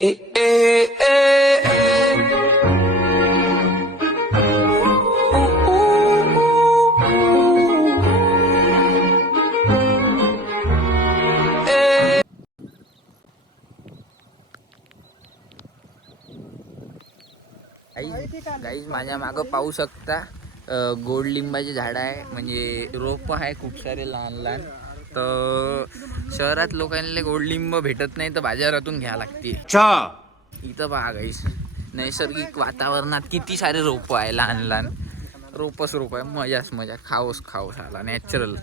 Guys माझ्या मागं पाहू शकता गोड लिंबाचे झाड आहे, म्हणजे रोप आहे खूप सारे लहान लहान. तर शहरात लोकांना गोड लिंब भेटत नाही तर बाजारातून घ्या लागते. इथं पहा गाईज, नैसर्गिक वातावरणात किती सारे रोप आहे, लहान लहान रोप आहे. मजाच मजा, खाओस आला नॅचरल.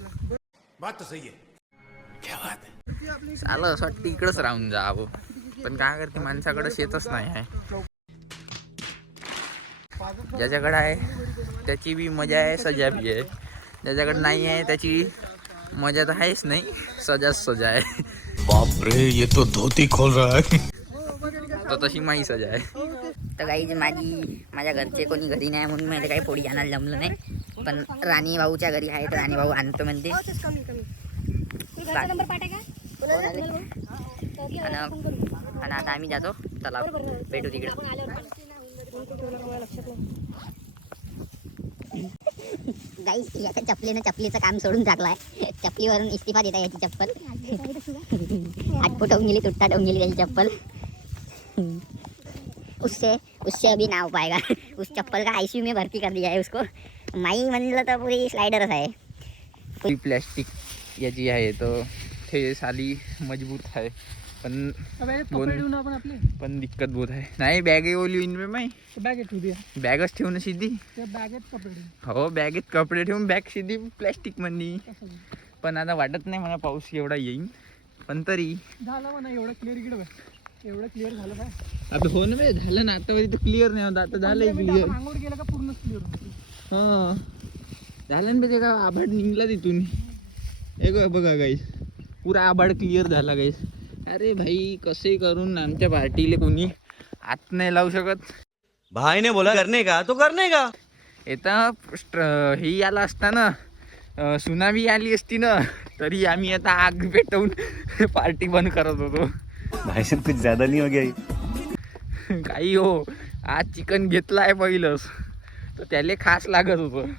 चाल असं वाटतं इकडंच राहून जावं, पण काय करते माणसाकडे शेतच नाही आहे. ज्याच्याकडे आहे त्याची बी मजा आहे, सजा बी आहे. ज्याच्याकडे नाही आहे त्याची मजा तर आहेच नाही, सजा आहे. बाप रे, ये तो धोती खोल रहा है. तर तशी माही सजा आहे. तर काही माझ्या घरचे कोणी घरी नाही म्हणून मला काही पोळी आणायला जमलं नाही, पण राणी भाऊच्या घरी आहे तर राणी भाऊ आणतो म्हणते. आणि आता आम्ही जातो, चला भेटू तिकडे. गाईस, याच्या चपलीचं काम सोडून टाकलाय. चपलीवरून इस्तीफा देता याची चप्पल आटपुट होऊन गेली, तुट्टा होऊन गेली त्याची चप्पल. उससे अभी ना हो पाएगा. उस चप्पल का आईसीयू में भर्ती कर दिया है उसको. माई म्हणलं तर पुरी स्लाइडरच आहे. प्लॅस्टिक याची आहे, तर ते साली मजबूत आहे, पण पण दिक्कत बहुत आहे. नाही बॅग ओली इनमें माही बॅगच ठेवून सिधी. हो, बॅगेत कपडे ठेवून बॅग सिधी प्लॅस्टिक मध्ये. पण आता वाटत नाही मला पाऊस एवढा येईल, पण तरी झाला म्हणा एवढं क्लिअर झालं काय. आता हो ना, झालं ना आता. तर क्लिअर नाही होत, आता झालंय क्लिअर. अंगोर गेलं का पूर्ण क्लिअर होतं. हा झालं ना, ते का आभाड निघला तिथून. एक बघा गाईस, पुरा आभाड क्लिअर झाला गाईस. अरे भाई, कसे करून आमच्या पार्टीला कोणी हात नाही लावू शकत. भाई ने बोला करने का तो करने का. येतं ही आला असता ना, सुनामी आली असती ना, तरी आम्ही आता आग पेटवून पार्टी बंद करत होतो. भाई साहब कुछ ज्यादा नहीं हो गया. काही हो, आज चिकन घेतलं आहे पहिलंच, तर त्याला खास लागत होतं.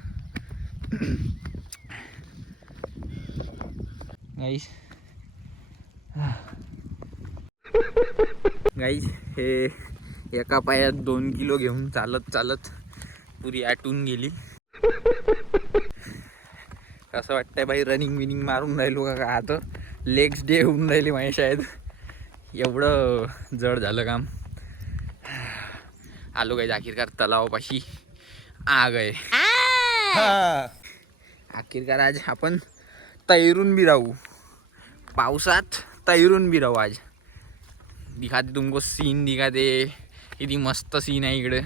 गाईस हे एका पायात 2 किलो घेऊन चालत पुरी आटून गेली. कसं वाटतंय भाई, रनिंग विनिंग मारून राहिलो का आता. लेग्स डे होऊन राहिले माझ्या शाळेत, एवढं जड झालं काम. आलो गाईस आखिरकार तलावापाशी आ गए. आखिरकार आज आपण तैरून भी राहू, पावसात तैरून भी राहू. आज दिखाते तुमको सीन, दिखाते किती मस्त सीन आहे इकडे.